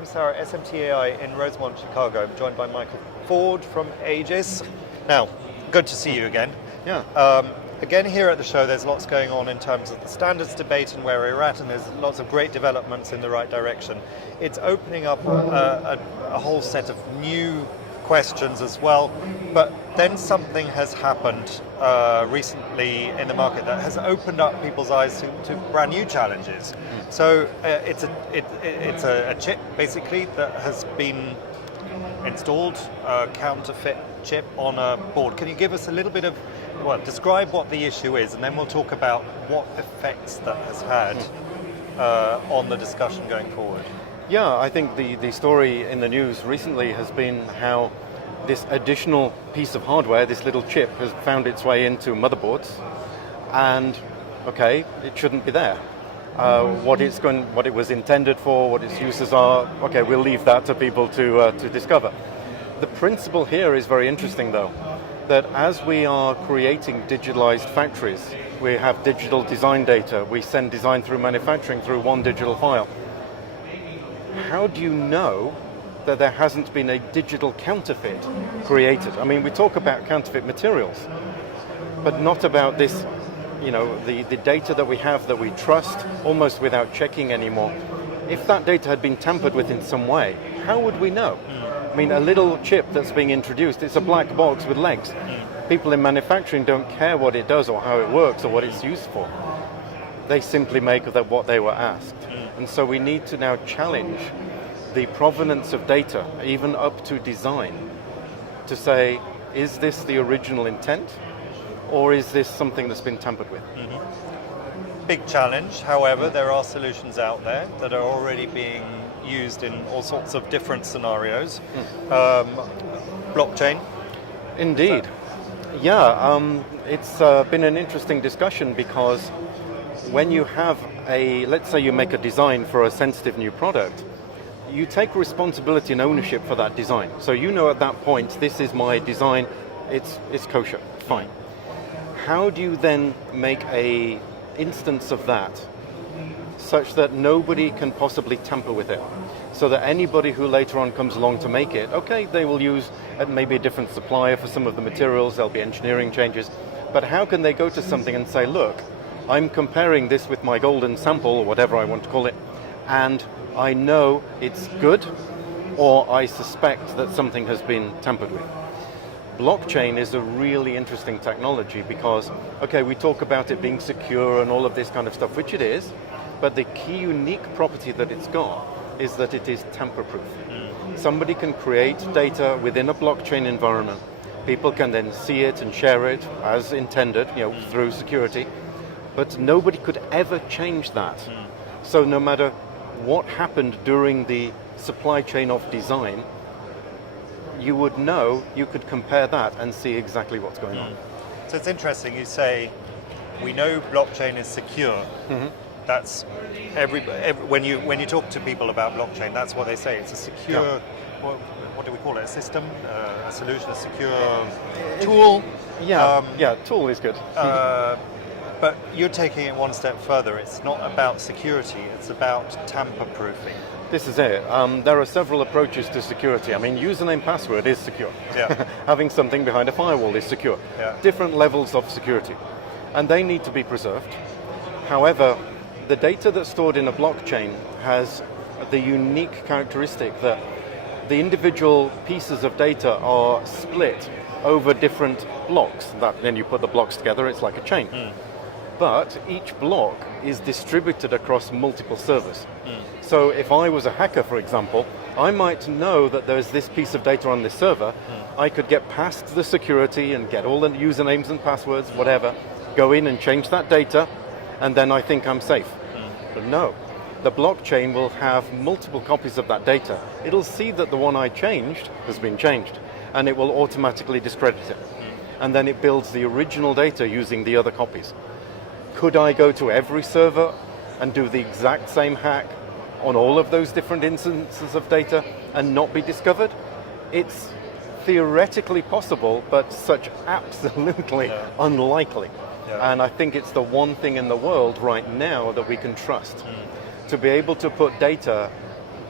Tim Sauer, SMTAI in Rosemont, Chicago. I'm joined by Michael Ford from Aegis. Now, good to see you again. Yeah. Again, here at the show, there's lots going on in terms of the standards debate and where we're at, and there's lots of great developments in the right direction. It's opening up a whole set of new questions as well, but then something has happened recently in the market that has opened up people's eyes to brand new challenges. So it's a chip basically that has been installed, a counterfeit chip on a board. Can you give us a little bit of, describe what the issue is, and then we'll talk about what effects that has had on the discussion going forward. Yeah, I think the story in the news recently has been how this additional piece of hardware, this little chip, has found its way into motherboards, and okay, it shouldn't be there. What it was intended for, what its uses are, okay, we'll leave that to people to discover. The principle here is very interesting though, that as we are creating digitalized factories, we have digital design data, we send design through manufacturing through one digital file. How do you know that there hasn't been a digital counterfeit created? I mean, we talk about counterfeit materials, but not about this, the data that we have that we trust almost without checking anymore. If that data had been tampered with in some way, how would we know? I mean, a little chip that's being introduced, it's a black box with legs. People in manufacturing don't care what it does or how it works or what it's used for. They simply make of that what they were asked. And so we need to now challenge the provenance of data, even up to design, to say, is this the original intent, or is this something that's been tampered with? Big challenge, however, there are solutions out there that are already being used in all sorts of different scenarios. Blockchain. Indeed. It's been an interesting discussion because when you have let's say you make a design for a sensitive new product, you take responsibility and ownership for that design. So you know at that point, this is my design, it's kosher, fine. How do you then make a instance of that such that nobody can possibly tamper with it? So that anybody who later on comes along to make it, okay, they will use maybe a different supplier for some of the materials, there'll be engineering changes, but how can they go to something and say, look, I'm comparing this with my golden sample, or whatever I want to call it, and I know it's good, or I suspect that something has been tampered with. Blockchain is a really interesting technology because, okay, we talk about it being secure and all of this kind of stuff, which it is, but the key unique property that it's got is that it is tamper-proof. Somebody can create data within a blockchain environment. People can then see it and share it as intended, through security, but nobody could ever change that. So no matter what happened during the supply chain of design, you would know, you could compare that and see exactly what's going on. So it's interesting, you say, we know blockchain is secure. That's when you talk to people about blockchain, that's what they say. It's a secure, what do we call it, a system, a solution, a secure tool? Tool is good. But you're taking it one step further. It's not about security, it's about tamper-proofing. This is it. There are several approaches to security. I mean, username password is secure. Having something behind a firewall is secure. Different levels of security. And they need to be preserved. However, the data that's stored in a blockchain has the unique characteristic that the individual pieces of data are split over different blocks. Then you put the blocks together, it's like a chain. But each block is distributed across multiple servers. So if I was a hacker, for example, I might know that there's this piece of data on this server. I could get past the security and get all the usernames and passwords, whatever, go in and change that data, and then I think I'm safe. But no, the blockchain will have multiple copies of that data. It'll see that the one I changed has been changed, and it will automatically discredit it. And then it builds the original data using the other copies. Could I go to every server and do the exact same hack on all of those different instances of data and not be discovered? It's theoretically possible, but such absolutely unlikely. And I think it's the one thing in the world right now that we can trust. To be able to put data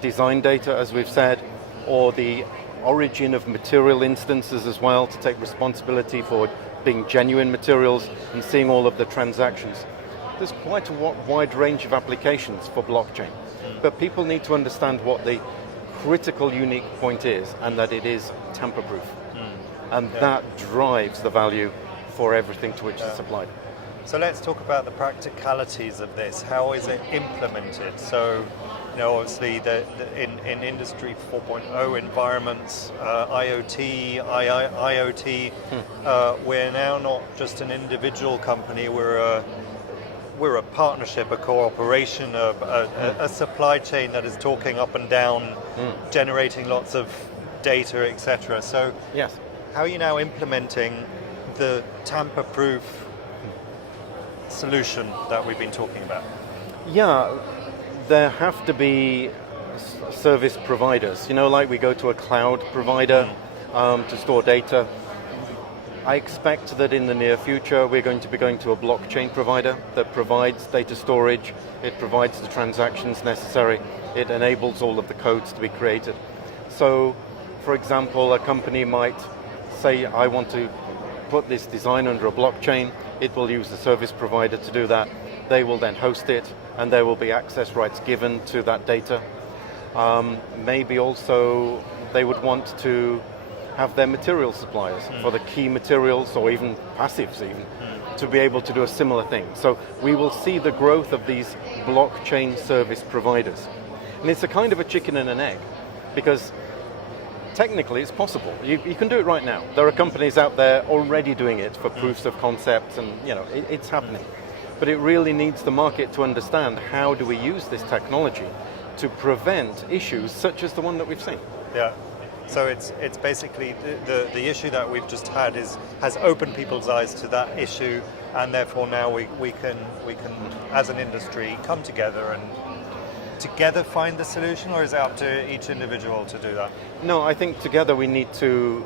design data, as we've said, or the origin of material instances as well, to take responsibility for being genuine materials and seeing all of the transactions. There's quite a wide range of applications for blockchain, but people need to understand what the critical unique point is, and that it is tamper-proof. And that drives the value for everything to which it's applied. So let's talk about the practicalities of this. How is it implemented? So, obviously in Industry 4.0 environments, IoT, IoT, we're now not just an individual company, we're a partnership, a cooperation, a supply chain that is talking up and down, generating lots of data, etc. So yes. How are you now implementing the tamper-proof solution that we've been talking about? Yeah, there have to be service providers. Like we go to a cloud provider to store data. I expect that in the near future we're going to be going to a blockchain provider that provides data storage, it provides the transactions necessary, it enables all of the codes to be created. So, for example, a company might say, I want to put this design under a blockchain, it will use the service provider to do that, they will then host it, and there will be access rights given to that data. Maybe also they would want to have their material suppliers for the key materials, or even passives even, to be able to do a similar thing. So we will see the growth of these blockchain service providers. And it's a kind of a chicken and an egg, because technically it's possible. You can do it right now. There are companies out there already doing it for proofs of concept, and it's happening. But it really needs the market to understand, how do we use this technology to prevent issues such as the one that we've seen. Yeah. So it's basically the issue that we've just had has opened people's eyes to that issue, and therefore now we can as an industry come together and together find the solution, or is it up to each individual to do that? No, I think together we need to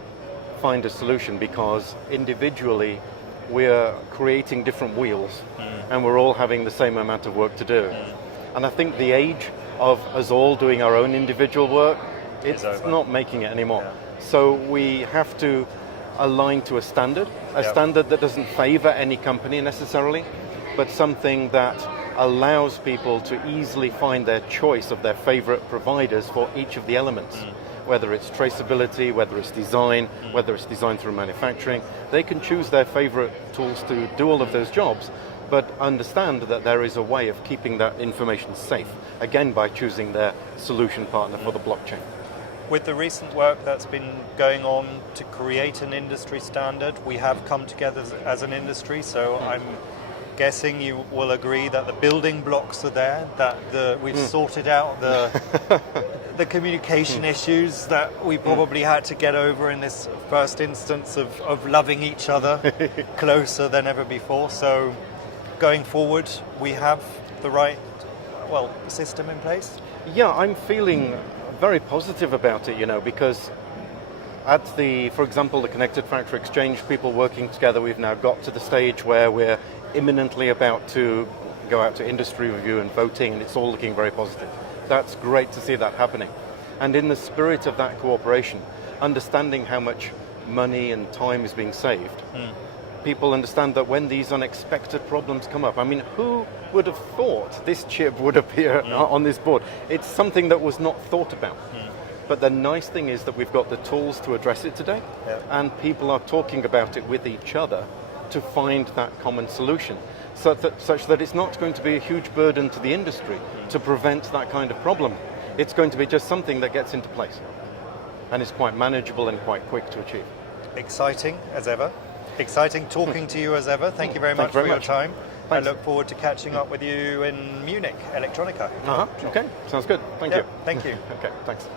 find a solution, because individually we're creating different wheels and we're all having the same amount of work to do. And I think the age of us all doing our own individual work, it's not making it anymore. Yeah. So we have to align to a standard that doesn't favor any company necessarily, but something that allows people to easily find their choice of their favorite providers for each of the elements. Whether it's traceability, whether it's design, whether it's design through manufacturing, they can choose their favorite tools to do all of those jobs, but understand that there is a way of keeping that information safe, again by choosing their solution partner for the blockchain. With the recent work that's been going on to create an industry standard, we have come together as an industry, so I'm guessing you will agree that the building blocks are there, that we've sorted out the communication issues that we probably had to get over in this first instance of loving each other closer than ever before. So going forward, we have the right system in place? Yeah, I'm feeling very positive about it, because at for example, the Connected Factory Exchange, people working together, we've now got to the stage where we're imminently about to go out to industry review and voting, and it's all looking very positive. That's great to see that happening. And in the spirit of that cooperation, understanding how much money and time is being saved, people understand that when these unexpected problems come up, I mean, who would have thought this chip would appear on this board? It's something that was not thought about. But the nice thing is that we've got the tools to address it today, and people are talking about it with each other to find that common solution, such that it's not going to be a huge burden to the industry to prevent that kind of problem. It's going to be just something that gets into place, and is quite manageable and quite quick to achieve. Exciting as ever. Exciting talking to you as ever. Thank you very much for your time. Thanks. I look forward to catching up with you in Munich, Electronica. Okay, sounds good. Thank you. Thank you. Okay, thanks.